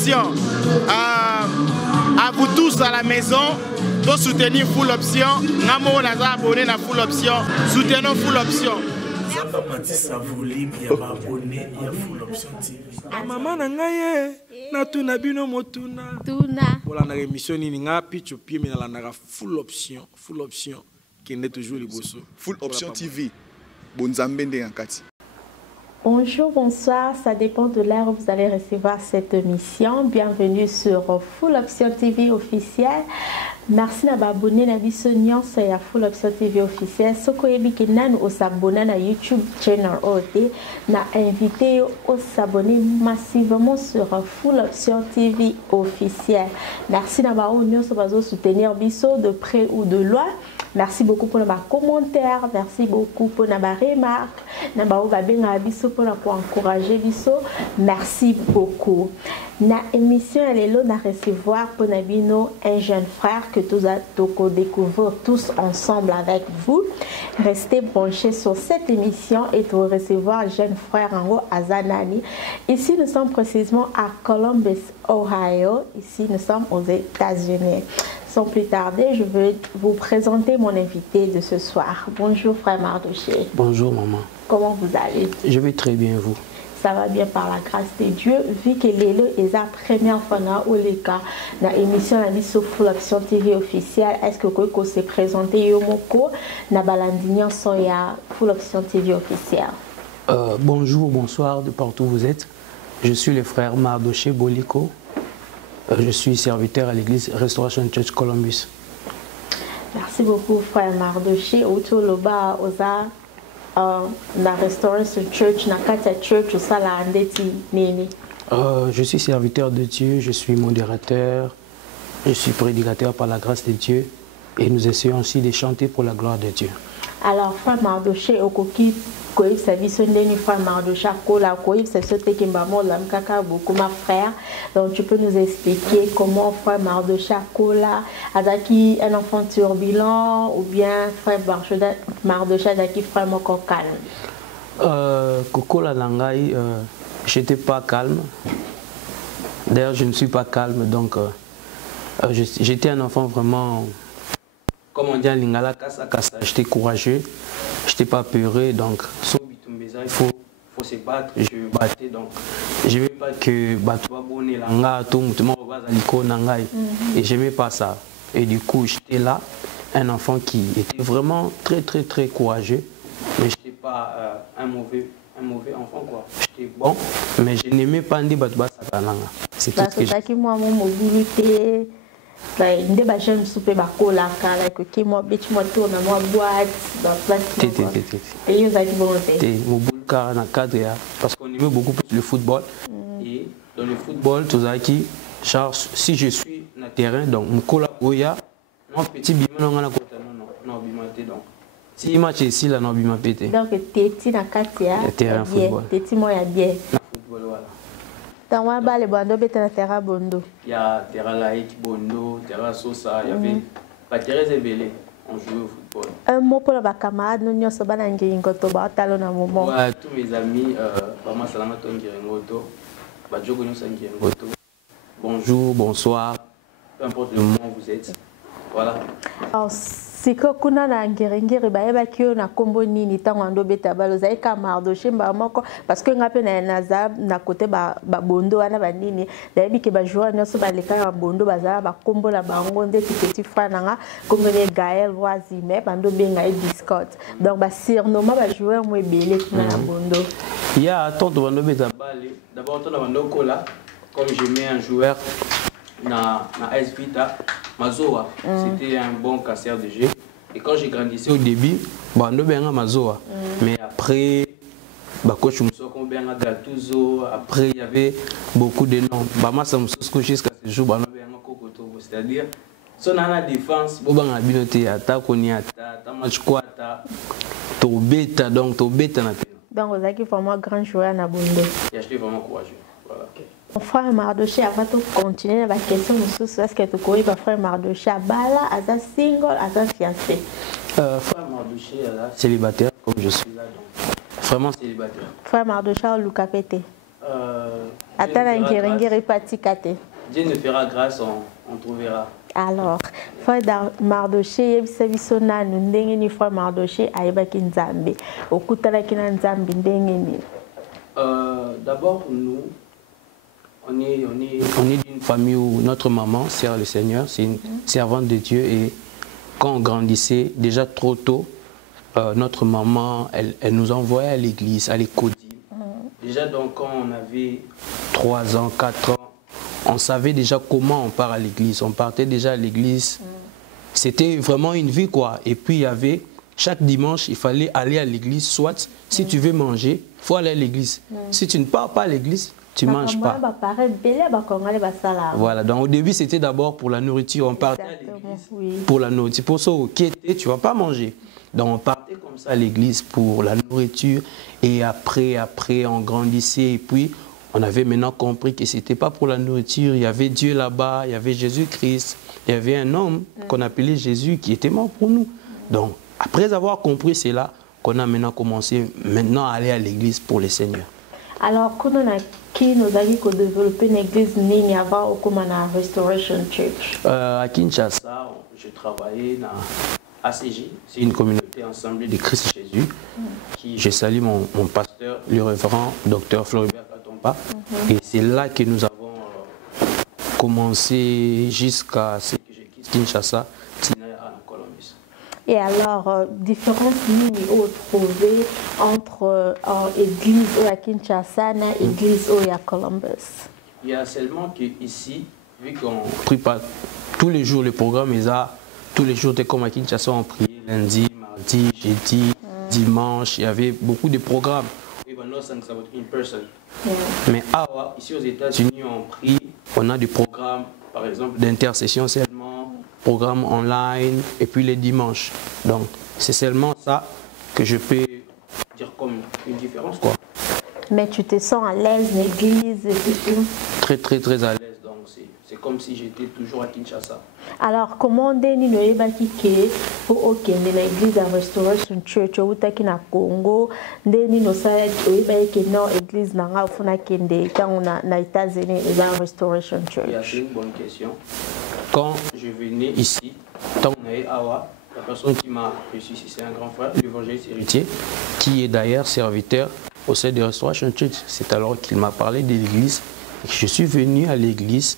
option. À vous tous à la maison, de soutenir full option. Namo naza abonné na full option. Soutenons full option. Maman nangaye na tuna bino motuna. Tuna. Voilà na émission ni nga pitch pied mais na la full option qui est toujours les bosso. Full option TV. Bonzambe ndengakati. Bonjour, bonsoir, ça dépend de l'heure où vous allez recevoir cette émission. Bienvenue sur Full Option TV officiel. Merci de vous abonner à la Full Option TV officiel. Si vous avez s'abonner à YouTube channel OT, na invité à s'abonner massivement sur Full Option TV officiel. Merci de vous soutenir de près ou de loin. Merci beaucoup pour vos commentaires, merci beaucoup pour vos remarques, pour encourager biso. Merci beaucoup. Na émission elle est là na recevoir pour nabino un jeune frère que tous à découvrir tous ensemble avec vous. Restez branchés sur cette émission et pour recevoir un jeune frère en haut à Zanani. Ici nous sommes précisément à Columbus, Ohio. Ici nous sommes aux États-Unis. Sans plus tarder, je veux vous présenter mon invité de ce soir. Bonjour frère Mardoché. Bonjour maman. Comment vous allez? Je vais très bien, vous? Ça va bien par la grâce de Dieu. Vu que Lélo est la première fois dans l'émission sur Full Option TV officielle, est-ce que vous pouvez se présenter Yomoko na balandignan soya Full Option TV officielle? Bonjour, bonsoir de partout où vous êtes. Je suis le frère Mardoché Boliko. Je suis serviteur à l'église Restoration Church Columbus. Merci beaucoup frère Mardoché. Autour le bas oza la Restoration Church, na Katia Church, ça la andeti nini. Je suis serviteur de Dieu, je suis modérateur, je suis prédicateur par la grâce de Dieu et nous essayons aussi de chanter pour la gloire de Dieu. Alors frère Mardoché okoki koyib service ndeni frère Mardoché kola koyib service tekembamo la mkaka beaucoup ma frère. Donc tu peux nous expliquer comment frère Mardoché kola azaki un enfant turbulent ou bien frère Mardoché azaki frère moko calme? Kokola langai, j'étais pas calme. D'ailleurs je ne suis pas calme donc j'étais un enfant vraiment. Comme on dit à Lingala, j'étais courageux, je n'étais pas peureux, donc il faut se battre, je me battais, donc je n'aimais pas que et je n'aimais pas ça. Et du coup, j'étais là, un enfant qui était vraiment très courageux, mais je n'étais pas un mauvais enfant, quoi. J'étais bon, mais je n'aimais pas Ndi Batouba Sakalanga. C'est tout ce que j'ai. Nde ba jeune soupe ba kola kala ko ki mo bitch mo tourne mo boîte dans place et ils ont dit bon mon boule car na cadre parce qu'on aimait beaucoup plus le football et dans le football tout ça qui charge si je suis na terrain donc mon kola oya mon petit bimano ngana kota non bimate donc si match ici là non bimapete donc teti na katia terrain football teti mo ya bien football voilà. Dans moi, les bandeaux étaient dans terrain bondo. Il y a terrain laïque bondo, terrain sosa, il y avait pas terrain zébélé. On jouait au football. Un mot pour les camarades, nous sommes pas dans le goto, talon à moment. Ouais, tous mes amis, vraiment salama tongi ngoto, badjoko nous sangi ngoto. Bonjour, bonsoir, peu importe le moment où vous êtes. Voilà. Alors, si kuna na ngere bayeba kio na kombo nini tango ando beta balo zai ka Mardoché mbamoko parce que ngape na nazab na côté ba bondo wana ba nini dayebi ke ba joueur nyoso ba leka ba bondo bazala ba kombo la bango nde petit frère nanga kombo ne Gaël Voisime bando benga e Discord donc ba surnommé ba joueur mo ebele kuna na bondo ya tonto bando beta balé d'abord tonto bando kola comme je mets un joueur na AS Vita Mazoa, c'était un bon casseur de jeu. Et quand j'ai grandissé au début, Bando Benga Mazoa. Mais après, coach Moussoko Benga Gattuso, après il y avait beaucoup de noms. Bamasa Moussoko jusqu'à ce jour, Bando Benga Kokoto. C'est-à-dire, si on a la défense, Bobang Abinote, Ata Koniata, Tamachkwata, Tobeta, donc Tobeta na terrain. Donc vous avez vraiment grand joueur na Bondo. J'étais vraiment courageux. Voilà. Frère Mardoché, avant de continuer la question, est-ce que tu connais frère Mardoché Bala, Aza single, Aza fiancé? Frère Mardoché, célibataire, comme je suis là. Donc, vraiment célibataire. Frère Mardoché ou Lucapete? Dieu ne fera grâce, on trouvera. Alors, frère Mardoché, yebisabiso nanu ndenge ni frère Mardoché ayebaki Nzambe. Okutalaki na Nzambe ndenge ni. D'abord, nous, on est d'une famille où notre maman sert le Seigneur, c'est une servante de Dieu, et quand on grandissait, déjà trop tôt, notre maman, elle nous envoyait à l'église, à l'école. Déjà, donc, quand on avait 3 ans, 4 ans, on savait déjà comment on part à l'église. On partait déjà à l'église. C'était vraiment une vie, quoi. Et puis, il y avait, chaque dimanche, il fallait aller à l'église. Soit, si tu veux manger, il faut aller à l'église. Si tu ne pars pas à l'église, tu ne manges pas. Voilà, donc au début, c'était d'abord pour la nourriture. On partait à l'église pour la nourriture. Pour ça, tu ne vas pas manger. Donc, on partait comme ça à l'église pour la nourriture. Et après, on grandissait. Et puis, on avait maintenant compris que ce n'était pas pour la nourriture. Il y avait Dieu là-bas, il y avait Jésus-Christ. Il y avait un homme qu'on appelait Jésus qui était mort pour nous. Donc, après avoir compris cela, qu'on a maintenant commencé à aller à l'église pour le Seigneur. Alors, quand on a développé une église nini avant comme à Restoration Church? À Kinshasa, je travaillais à ACJ, c'est une communauté Assemblée de Christ Jésus, qui je salue mon pasteur, le révérend Dr Floribert Katomba. Et c'est là que nous avons commencé jusqu'à ce que je quitte Kinshasa, à Columbus. Et alors, différentes lignes ou trouvées entre l'église à Kinshasa et l'église à Columbus? Il y a seulement qu'ici, vu qu'on ne prie pas tous les jours, le programme est là, tous les jours, comme à Kinshasa, on priait lundi, mardi, jeudi, dimanche, il y avait beaucoup de programmes. Mais ici aux États-Unis, on prie, on a des programmes, par exemple, d'intercession seulement, programmes online, et puis les dimanches. Donc, c'est seulement ça que je peux dire comme une différence, quoi. Mais tu te sens à l'aise, l'église et tout? Très, très, très à l'aise. Donc, c'est comme si j'étais toujours à Kinshasa. Alors, comment on dit pour l'église à Restoration Church au Congo, l'église Restoration Church? C'est une bonne question. Quand je venais ici, tant on est Awa, la personne qui m'a reçu ici, c'est un grand frère, l'évangéliste héritier, qui est d'ailleurs serviteur au sein de Restoration Church. C'est alors qu'il m'a parlé de l'église et que je suis venu à l'église.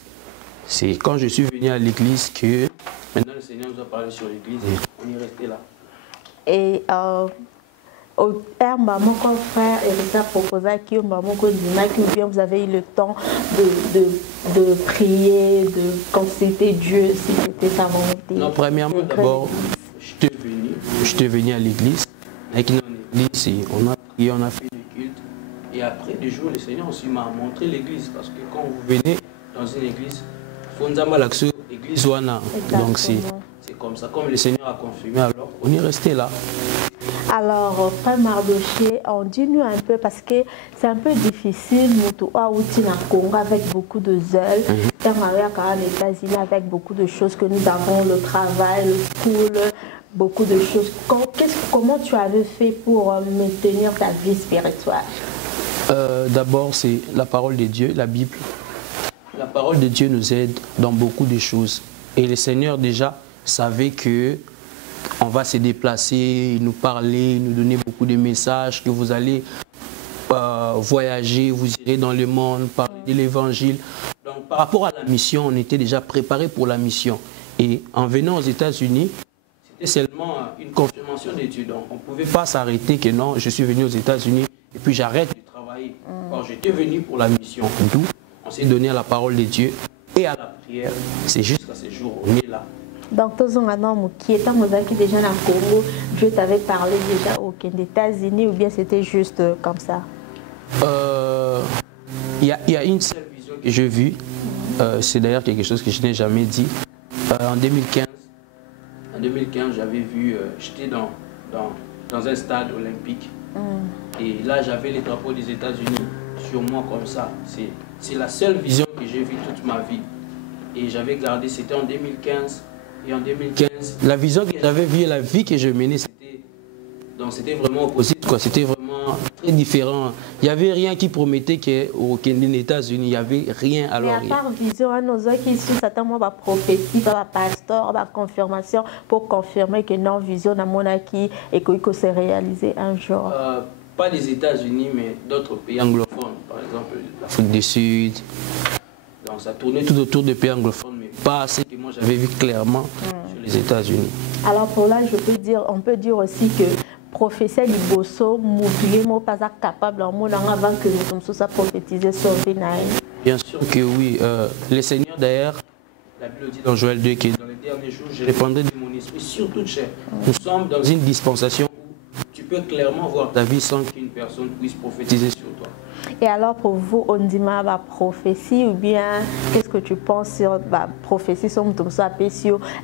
C'est quand je suis venu à l'église que maintenant le Seigneur nous a parlé sur l'église et on est resté là. Et au terme, mon frère Erika proposa que vous avez eu le temps de prier, de consulter Dieu si c'était sa volonté. Non, premièrement, d'abord, j'étais venu à l'église. Avec une église, on a prié, on a fait du culte. Et après, des jours, le Seigneur aussi m'a montré l'église. Parce que quand vous venez dans une église, l'église Wana. Donc c'est comme ça. Comme le Seigneur a confirmé, alors on est resté là. Alors, Frère Mardoché, on dit-nous un peu parce que c'est un peu difficile, nous, Congo avec beaucoup de zèle, en États-Unis avec beaucoup de choses que nous avons, le travail, le school, beaucoup de choses. Comment tu avais fait pour maintenir ta vie spirituelle? D'abord, c'est la parole de Dieu, la Bible. La parole de Dieu nous aide dans beaucoup de choses. Et le Seigneur déjà savait que on va se déplacer, nous parler, nous donner beaucoup de messages, que vous allez voyager, vous irez dans le monde, parler de l'évangile. Donc par rapport à la mission, on était déjà préparé pour la mission. Et en venant aux États-Unis, c'était seulement une confirmation de Dieu. Donc on ne pouvait pas s'arrêter que non, je suis venu aux États-Unis et puis j'arrête de travailler. Alors j'étais venu pour la mission. D'où on s'est donné à la parole de Dieu et à la prière. C'est jusqu'à ce jour, on est là. Donc, tous les gens qui étaient déjà dans le Congo, Dieu t'avait parlé déjà aux États-Unis ou bien c'était juste comme ça? Il y a une seule vision que j'ai vue. C'est d'ailleurs quelque chose que je n'ai jamais dit. En 2015, j'avais vu, j'étais dans un stade olympique. Et là, j'avais les drapeaux des États-Unis sur moi comme ça. C'est la seule vision que j'ai vue toute ma vie. Et j'avais gardé, c'était en 2015. Et en 2015, la vision que j'avais vue et la vie que je menais, c'était vraiment opposite, quoi. C'était vraiment très différent. Il n'y avait rien qui promettait qu'au Kenya, aux États-Unis, il n'y avait rien. Alors, mais à part vision, nous avons qui sont certainement la prophétie, la pasteur, la confirmation pour confirmer que non vision n'a monarchie et que se réaliser un jour. Pas les États-Unis, mais d'autres pays anglophones, par exemple l'Afrique du Sud. Donc ça tournait tout autour des pays anglophones, mais pas ce que moi j'avais vu clairement sur les États-Unis. Alors pour là, on peut dire aussi que professeur Liboso, Mouvement pas capable avant que nous sommes prophétisés sur Vinaï. Bien sûr que oui. Les seigneurs d'ailleurs, la Bible dit dans Joël 2 que dans les derniers jours, je répandrai de mon esprit sur toute chair. Nous sommes dans une dispensation où tu peux clairement voir ta vie sans qu'une personne puisse prophétiser sur toi. Et alors pour vous, on dit la prophétie ou bien qu'est-ce que tu penses sur la prophétie sur nous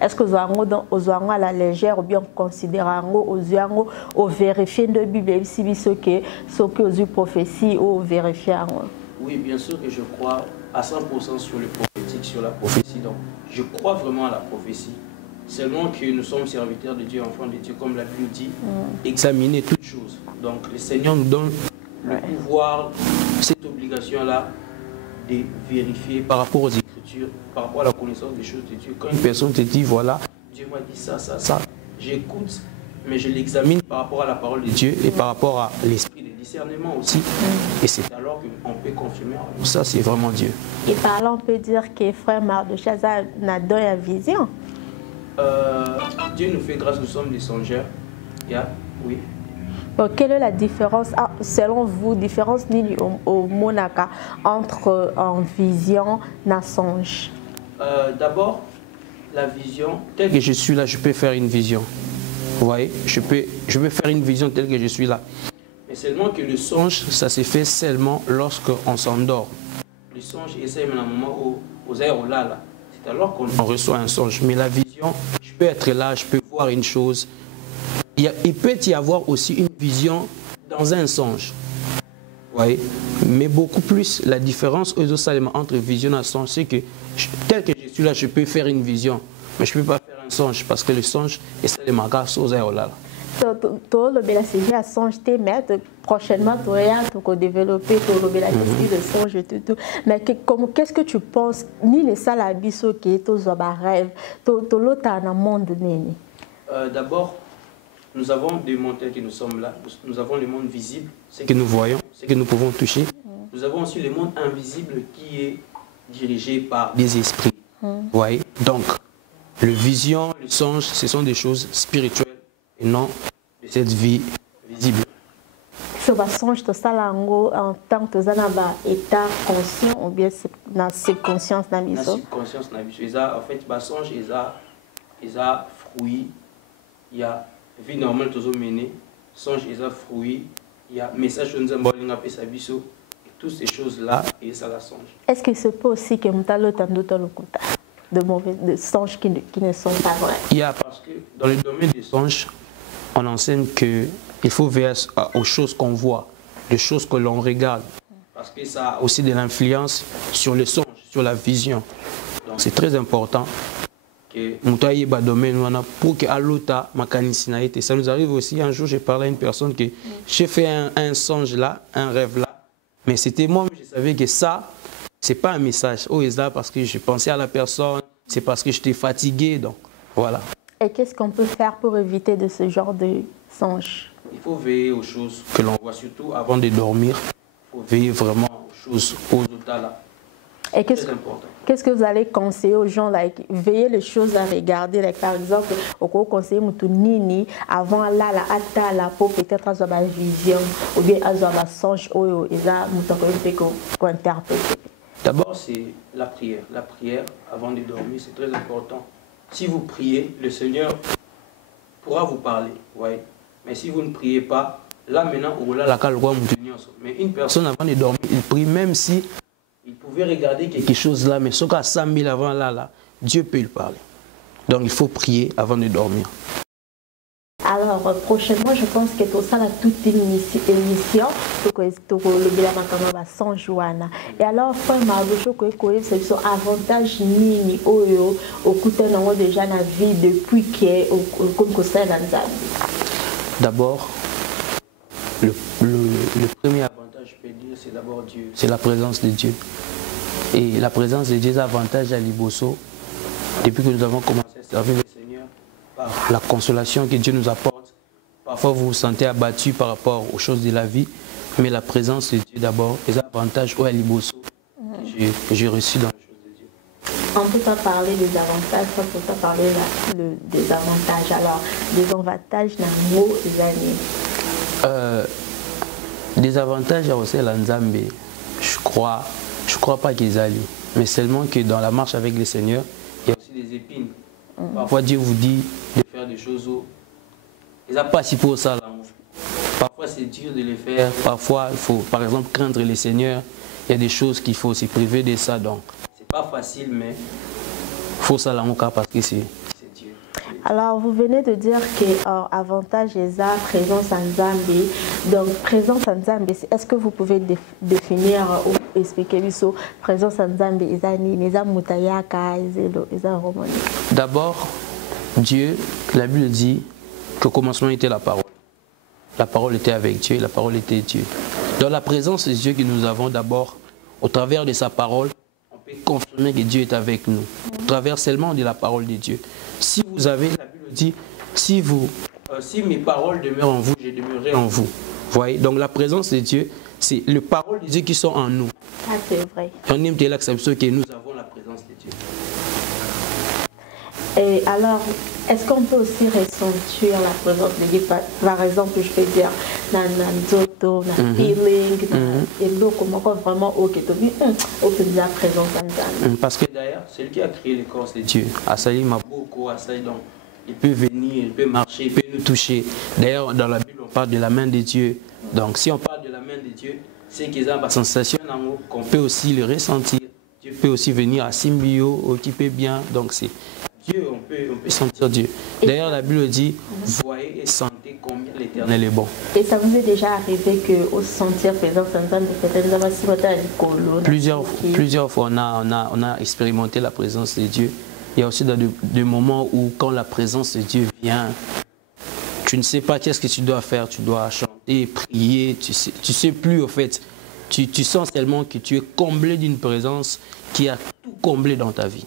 est-ce que vous avez à la légère ou bien considérons au vérifier de la Bible si ce que vous prophétie ou vérifier? Oui, bien sûr que je crois à 100% sur le prophétique, sur la prophétie. Donc, je crois vraiment à la prophétie. Seulement que nous sommes serviteurs de Dieu, enfants de Dieu, comme la Bible dit, examiner toutes choses. Donc, le Seigneur nous donne le pouvoir, cette obligation-là, de vérifier par rapport aux Écritures, par rapport à la connaissance des choses de Dieu. Quand une personne te dit, voilà, Dieu m'a dit ça, ça, ça, j'écoute, mais je l'examine par rapport à la parole de Dieu et par rapport à l'esprit de discernement aussi. Et c'est alors qu'on peut confirmer. Ça, c'est vraiment Dieu. Et par là, on peut dire que frère Mardochazar n'a donné la vision. Dieu nous fait grâce, nous sommes des songeurs. Oui. Donc, quelle est la différence, selon vous, différence au Monaka entre en vision et un songe? D'abord, la vision, telle que je suis là, je peux faire une vision. Vous voyez, je peux faire une vision telle que je suis là. Mais seulement que le songe, ça se fait seulement lorsqu'on s'endort. Le songe, c'est un moment où c'est alors qu'on reçoit un songe. Mais la vision, je peux être là, je peux voir une chose. Il peut y avoir aussi une vision dans un songe. Vous voyez? Mais beaucoup plus, la différence entre vision et un songe, c'est que tel que je suis là, je peux faire une vision. Mais je ne peux pas faire un songe parce que le songe, c'est le magas aux airs là. Le songe prochainement tu vas développer le songe tout. Mais qu'est-ce que tu penses ni les salabiso qui est aux rêves to l'autre dans monde nini? D'abord, nous avons des montagnes que nous sommes là. Nous avons le monde visible, ce que nous voyons, ce que nous pouvons toucher. Nous avons aussi le monde invisible qui est dirigé par des esprits. Vous voyez? Donc, le vision, le songe, ce sont des choses spirituelles et non de cette vie visible. Ce songe, tout ça en tant que état conscient ou bien dans subconscience dans la subconscience dans la en fait, le songe, il a fruit, il y a vie normale toujours menée, songe, il a fruit, il y a message que nous avons appelé sa vie, et toutes ces choses-là, et ça la songe. Est-ce que c'est pas aussi que nous avons de songes qui ne sont pas vrais? Il y a, parce que dans le domaine des songes, on enseigne qu'il faut veiller aux choses qu'on voit, les choses que l'on regarde, parce que ça a aussi de l'influence sur le songe, sur la vision. Donc c'est très important que pour que à l'autre ça nous arrive aussi. Un jour, j'ai parlé à une personne que j'ai fait un songe là, un rêve là, mais c'était moi, je savais que ça, c'est pas un message. Oh, c'est là parce que je pensais à la personne, c'est parce que j'étais fatigué, donc voilà. Et qu'est-ce qu'on peut faire pour éviter de ce genre de songe? Il faut veiller aux choses que l'on voit, surtout avant de dormir. Il faut veiller vraiment aux choses, aux autres là. Et qu'est-ce que vous allez conseiller aux gens, veiller les choses à regarder, par exemple, au conseiller Moutounini avant la pour peut-être avoir une vision ou bien avoir un songe ou qu'on interprète. D'abord, c'est la prière. La prière avant de dormir, c'est très important. Si vous priez, le Seigneur pourra vous parler. Ouais. Mais si vous ne priez pas, là maintenant, mais une personne avant de dormir, il prie même si il pouvait regarder quelque chose là, mais ce qu'à 100 000 avant là, Dieu peut lui parler. Donc il faut prier avant de dormir. Alors, prochainement, je pense que tout ça, toute une émission, et alors, frère Mardocho, c'est son avantage nini au côté déjà la vie depuis que comme ça dans. D'abord, Le premier avantage, je peux dire, c'est d'abord Dieu. C'est la présence de Dieu. Et la présence de Dieu, c'est avantage à Liboso. Depuis que nous avons commencé à servir le Seigneur, par la consolation que Dieu nous apporte. Parfois, vous vous sentez abattu par rapport aux choses de la vie, mais la présence de Dieu d'abord, les avantages à Liboso, j'ai reçu dans les choses de Dieu. On ne peut pas parler des avantages, on ne peut pas parler des avantages. Alors, des avantages dans le mot des années. Des avantages à aussi la Nzambe, je crois pas qu'ils allaient, mais seulement que dans la marche avec le Seigneur, il y a aussi des épines. Parfois Dieu vous dit de faire des choses où ils n'ont pas si pour ça l'amour. Parfois c'est dur de les faire, parfois il faut par exemple craindre le Seigneur. Il y a des choses qu'il faut se priver de ça, donc c'est pas facile, mais il faut ça l'amour parce que c'est Dieu. Alors, vous venez de dire que avantage est la présence en Zambie. Donc, présence en Zambie, est-ce que vous pouvez définir ou expliquer l'issue présence en Zambie? D'abord, Dieu, la Bible dit qu'au commencement était la parole. La parole était avec Dieu et la parole était Dieu. Dans la présence de Dieu que nous avons d'abord, au travers de sa parole, on peut confirmer que Dieu est avec nous. Au travers seulement de la parole de Dieu. Si vous avez, la Bible dit, si mes paroles demeurent en vous, je demeurerai en vous. Vous voyez? Donc la présence de Dieu, c'est les paroles de Dieu qui sont en nous. Ah, c'est vrai. On aime l'acceptation que nous avons la présence de Dieu. Et alors, est-ce qu'on peut aussi ressentir la présence de Dieu? Par exemple, je peux dire, dans Zoto, dans Healing, dans comment vraiment la présence en parce que d'ailleurs, celui qui a créé le corps, c'est Dieu. Asali Maboko, Asali, donc il peut venir, il peut marcher, il peut nous toucher. D'ailleurs, dans la Bible, on parle de la main de Dieu. Donc, si on parle de la main de Dieu, c'est qu'ils ont une sensation qu'on peut aussi le ressentir. Dieu peut aussi venir à Symbio, occuper bien. Donc, c'est Dieu, on peut sentir Dieu. D'ailleurs, la Bible dit, voyez et sentez combien l'Éternel est bon. Et ça vous est déjà arrivé que sentir présence plusieurs fois, on a expérimenté la présence de Dieu. Il y a aussi des moments où, quand la présence de Dieu vient, tu ne sais pas qu'est-ce que tu dois faire. Tu dois chanter, prier. Tu sais plus, au fait. Tu sens tellement que tu es comblé d'une présence qui a tout comblé dans ta vie.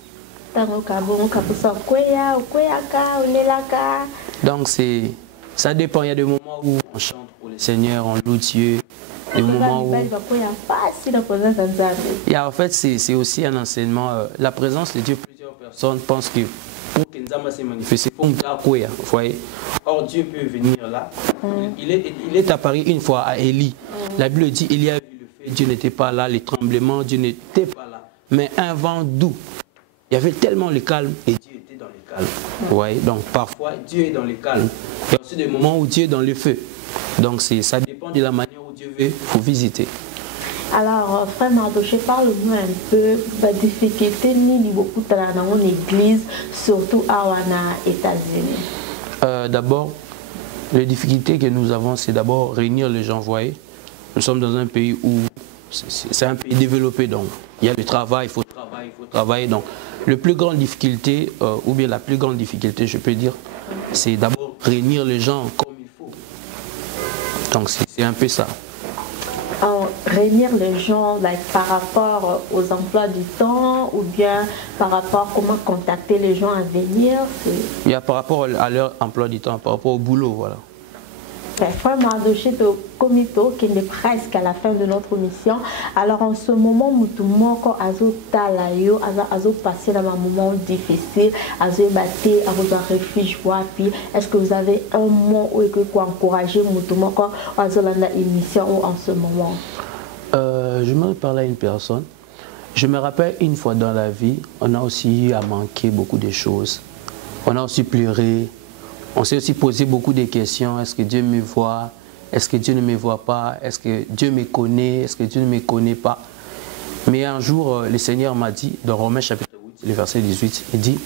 Donc ça dépend, il y a des moments où on chante pour le Seigneur, on loue Dieu, des moments où... Et en fait, c'est aussi un enseignement, la présence de Dieu, plusieurs personnes pensent que pour que Nzamba se manifeste, il faut vous voyez. Or Dieu peut venir là, il est apparu une fois à Élie, la Bible dit, il y a eu le feu, Dieu n'était pas là, les tremblements, Dieu n'était pas là, mais un vent doux. Il y avait tellement le calme et Dieu était dans le calme. Vous voyez? Donc parfois Dieu est dans le calme. Il y a aussi des moments où Dieu est dans le feu. Donc ça dépend de la manière où Dieu veut vous visiter. Alors, frère Mardoché, parle-nous un peu de la difficulté beaucoup dans l'église, surtout aux États-Unis. D'abord, les difficultés que nous avons, c'est d'abord réunir les gens. Vous voyez? Nous sommes dans un pays où c'est un pays développé, donc il y a le travail, il faut travailler. Donc, la plus grande difficulté, ou bien la plus grande difficulté, je peux dire, c'est d'abord réunir les gens comme il faut. Donc, c'est un peu ça. Réunir les gens par rapport aux emplois du temps ou bien par rapport à comment contacter les gens à venir? Il y a par rapport à leur emploi du temps, par rapport au boulot, voilà. Frère Mardoché, comito qui est presque à la fin de notre mission. Alors en ce moment, nous quand azo passé dans un moment difficile, azo batté à vos refuge wapi. Est-ce que vous avez un mot ou que quoi encourager mutumo quand azo la émission ou en ce moment? Je me parler à une personne. Je me rappelle une fois dans la vie, on a aussi eu à manquer beaucoup de choses. On a aussi pleuré. On s'est aussi posé beaucoup de questions. Est-ce que Dieu me voit? Est-ce que Dieu ne me voit pas? Est-ce que Dieu me connaît? Est-ce que Dieu ne me connaît pas? Mais un jour, le Seigneur m'a dit, dans Romains chapitre 8, le verset 18, il dit,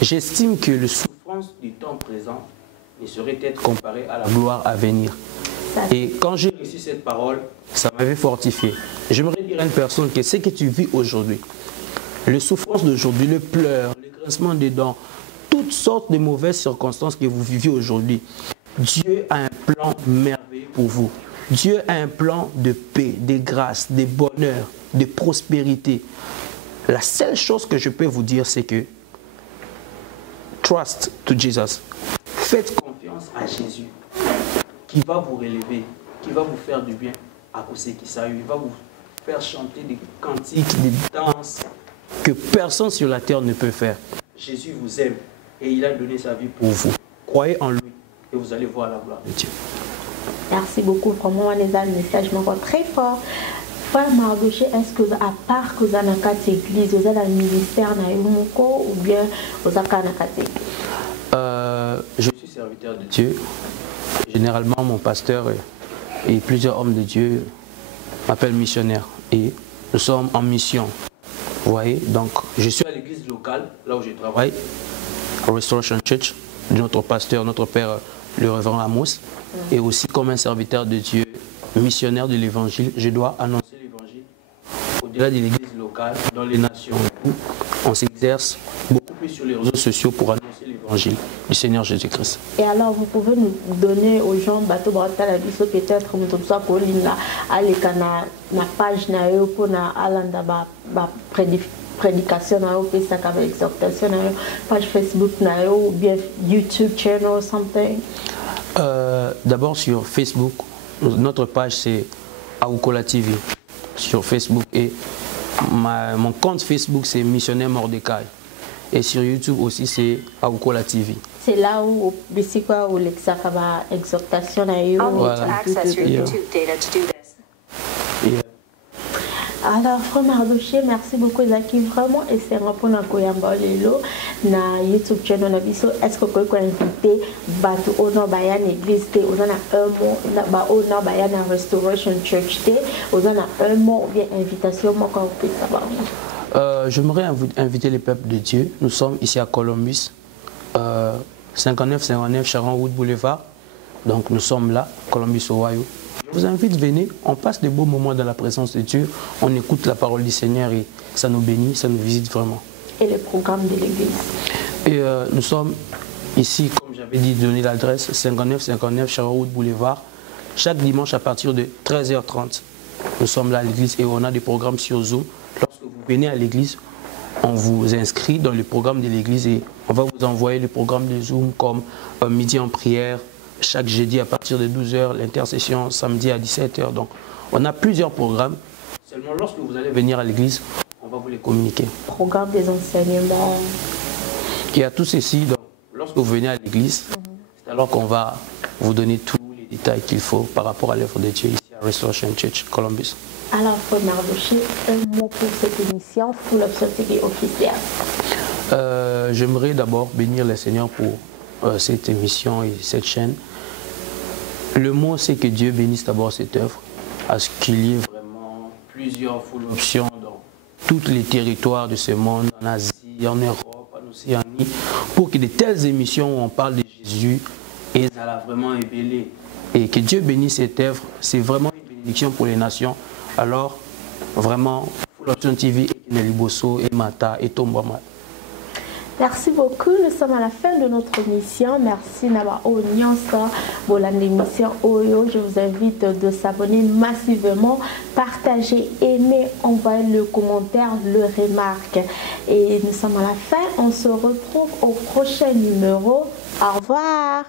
j'estime que la souffrance du temps présent ne saurait être comparée à la gloire à venir. Et quand j'ai reçu cette parole, ça m'avait fortifié. J'aimerais dire à une personne que ce que tu vis aujourd'hui, les souffrances d'aujourd'hui, le pleur, le grincement des dents, toutes sortes de mauvaises circonstances que vous vivez aujourd'hui, Dieu a un plan merveilleux pour vous. Dieu a un plan de paix, de grâce, de bonheur, de prospérité. La seule chose que je peux vous dire, c'est que trust to Jesus. Faites confiance à Jésus qui va vous relever, qui va vous faire du bien à cause de ça. Il va vous faire chanter des cantiques, des danses que personne sur la terre ne peut faire. Jésus vous aime et il a donné sa vie pour vous. Croyez en lui et vous allez voir la gloire de Dieu. Merci beaucoup. Vraiment, on est un message très fort. Frère Mardoché, est-ce que à part que vous avez une église, vous avez un ministère ou bien vous avez une église? Je suis serviteur de Dieu. Généralement, mon pasteur et plusieurs hommes de Dieu m'appellent missionnaire. Et nous sommes en mission. Vous voyez? Donc, je suis à l'église locale, là où je travaille, à Restoration Church, de notre pasteur, notre père, le révérend Amos. Et aussi comme un serviteur de Dieu, missionnaire de l'évangile, je dois annoncer l'évangile au-delà de l'église locale, dans les nations. On s'exerce beaucoup plus sur les réseaux sociaux pour annoncer l'évangile du Seigneur Jésus-Christ. Et alors, vous pouvez nous donner aux gens, peut-être, na page pour la prédication, exhortation, page Facebook, ou bien YouTube channel, something? D'abord sur Facebook, notre page c'est Aoukola TV sur Facebook et mon compte Facebook c'est Missionnaire Mordecai et sur YouTube aussi c'est Aoukola TV. C'est là où l'exhortation Alors, Frère Mardoché, merci beaucoup. Zaki, vraiment, et c'est un peu dans na YouTube channel. Est-ce que vous pouvez inviter Batu Ono Bayan Église, on a un mot, Bayan Restoration Church, on a un mot, bien invitation, moi, quand vous pouvez j'aimerais inviter les peuples de Dieu. Nous sommes ici à Columbus, 59 Sharon Wood Boulevard. Donc nous sommes là, Columbus, Ohio. Je vous invite, venez, on passe de beaux moments dans la présence de Dieu, on écoute la parole du Seigneur et ça nous bénit, ça nous visite vraiment. Et le programme de l'église? Et nous sommes ici, comme j'avais dit, donné l'adresse, 59 Sherwood Boulevard, chaque dimanche à partir de 13h30. Nous sommes là à l'église et on a des programmes sur Zoom. Lorsque vous venez à l'église, on vous inscrit dans le programme de l'église et on va vous envoyer le programme de Zoom comme midi en prière, chaque jeudi à partir de 12h, l'intercession samedi à 17h. Donc, on a plusieurs programmes. Seulement lorsque vous allez venir à l'église, on va vous les communiquer. Programme des enseignements. Il y a tout ceci. Donc, lorsque vous venez à l'église, c'est alors qu'on va vous donner tous les détails qu'il faut par rapport à l'œuvre de Dieu ici à Restoration Church, Columbus. Alors, Frère Mardoché, un mot pour cette émission, pour l'observation officielle. J'aimerais d'abord bénir le Seigneur pour cette émission et cette chaîne. Le mot, c'est que Dieu bénisse d'abord cette œuvre, à ce qu'il y ait vraiment plusieurs full options dans tous les territoires de ce monde, en Asie, en Europe, en Océanie, pour que de telles émissions où on parle de Jésus, et ça l'a vraiment ébellé. Et que Dieu bénisse cette œuvre, c'est vraiment une bénédiction pour les nations. Alors, vraiment, Full Option TV, Neliboso, et Mata, et Tombama. Merci beaucoup. Nous sommes à la fin de notre émission. Merci d'avoir pour l'émission Oyo. Je vous invite de s'abonner massivement, partager, aimer, envoyer le commentaire, le remarque. Et nous sommes à la fin. On se retrouve au prochain numéro. Au revoir.